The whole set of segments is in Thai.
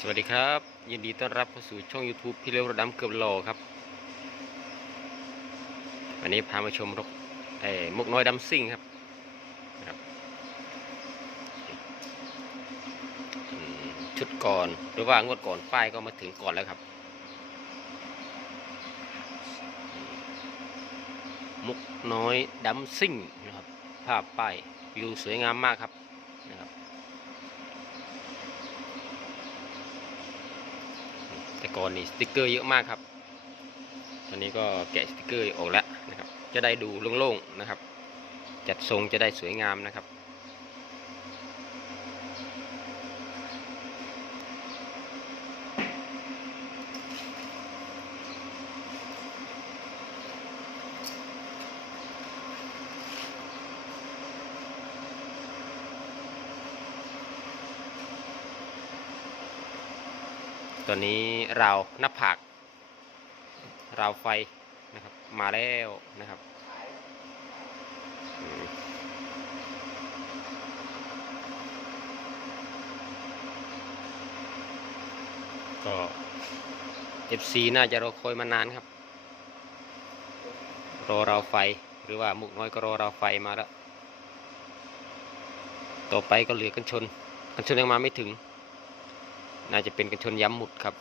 สวัสดีครับ ยินดีต้อนรับเข้าสู่ช่อง YouTube พี่เลี้ยวรถดำเกือบโลครับ วันนี้พามาชมรถไอ้มุกน้อยดำซิ่งครับครับชุดก่อนหรือว่างวดก่อนป้ายก็มาถึงก่อนแล้วครับ มุกน้อยดำซิ่งนะครับ ภาพป้ายวิวสวยงามมากครับ แต่ ก่อนนี่สติกเกอร์เยอะมากครับ ตอนนี้ก็แกะสติกเกอร์ออกแล้วนะครับ จะได้ดูโล่งๆนะครับ จัดทรงจะได้สวยงามนะครับ ตอนนี้เราหน้าผากเราไฟนะครับ มาแล้วนะครับอืมก็ FC น่าจะรอคอยมานานครับ รอเราไฟหรือว่ามุกน้อยก็รอเราไฟมาแล้ว ต่อไปก็เหลือกันชน กันชนยังมาไม่ถึง น่าจะเป็นกันชนย้ำหมุดครับ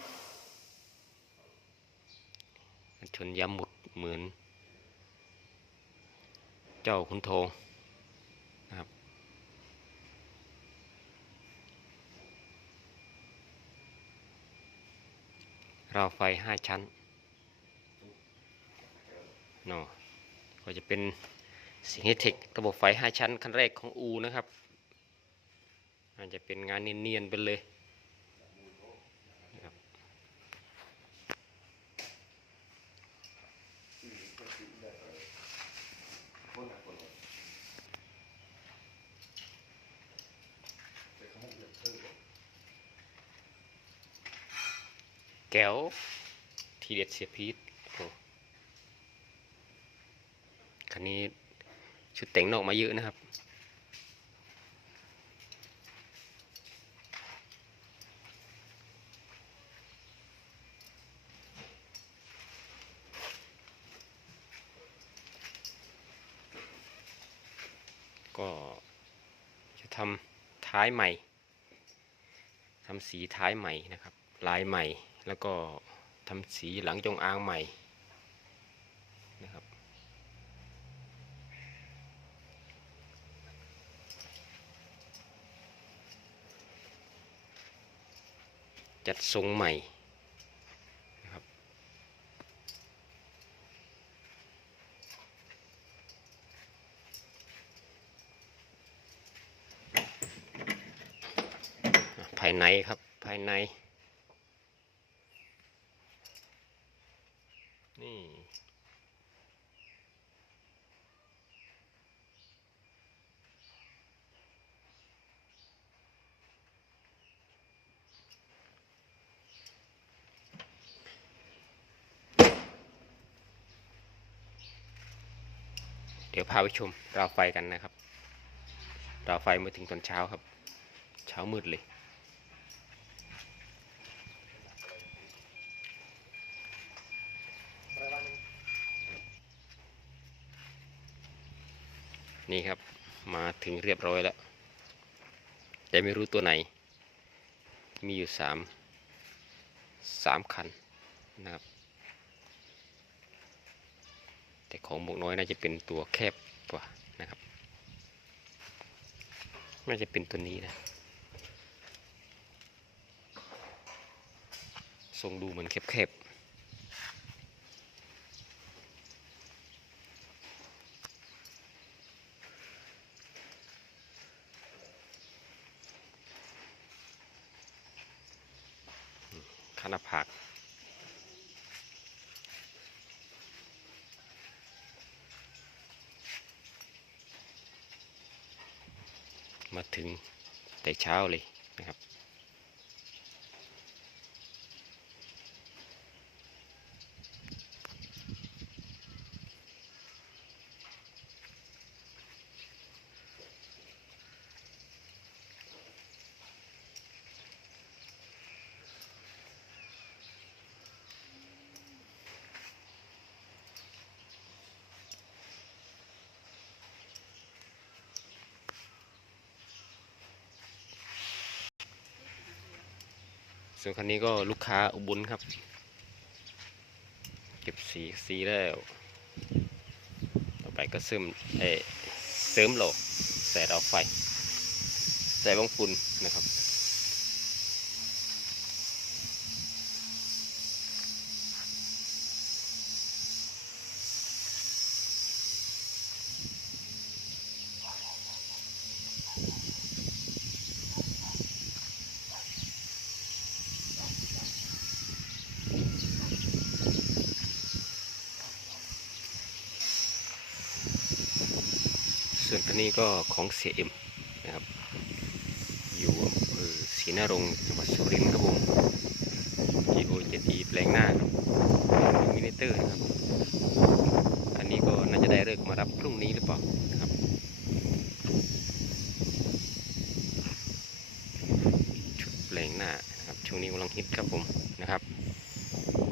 กันชนย้ำหมุดเหมือน เจ้าคุณโทงนะครับ ราวไฟห้าชั้นเนาะก็จะเป็นสิงห์เทคระบบไฟห้าชั้นคันแรกของอูนะครับอาจจะเป็นงานเนียนๆไปเลย แก้ว ทีเด็ดเสียพีทโอ้คันนี้ชุดแต่งนอกมาเยอะนะครับ ก็จะทำท้ายใหม่ทำสีท้ายใหม่นะครับ ลายใหม่ แล้วก็ทำสีหลังจงอางใหม่นะครับจัดทรงใหม่นะครับภายในครับภายใน เดี๋ยวพาไปชมราวไฟกันนะครับราวไฟมาถึงตอนเช้าครับ เช้ามืดเลยนี่ครับมาถึงเรียบร้อยแล้วแต่ไม่รู้ตัวไหน มีอยู่สามสามคันนะครับ แต่ของบกน้อยน่าจะเป็นตัวแคบกว่านะครับ น่าจะเป็นตัวนี้นะทรงดูเหมือนแคบๆขาหนาผาก มาถึงแต่เช้าเลยนะครับ ส่วนคันนี้ก็ลูกค้าอุบุญครับ เก็บสีสีแล้ว ต่อไปก็เสริมเอเสริมโหลกแส่ดาไฟ ใส่บังฝุ่นนะครับ ส่วนคันนี้ก็ของเสียเอ็มนะครับ อยู่อำเภอศรีนรงจังหวัดสุรินทร์ครับผม GO 7E แปลงหน้ามินิเตอร์นะครับ อันนี้ก็น่าจะได้เลิกมารับพรุ่งนี้หรือเปล่าครับ ชุดแปลงหน้านะครับ ช่วงนี้กำลังฮิตครับผมนะครับ โอ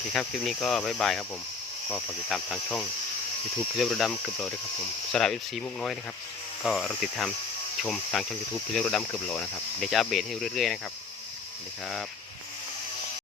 เคครับคลิปนี้ก็บายบายครับผม ก็ฝากติดตามทางช่องยูทูบพิเลรดำเกือบโหลด้วยครับผมสำหรับ FC มุกน้อยนะครับ ก็เราติดตามชมทางช่องยูทูบพิเลรดำเกือบโหลนะครับ เดี๋ยวจะอัปเดตให้เรื่อยๆนะครับสวัสดีครับ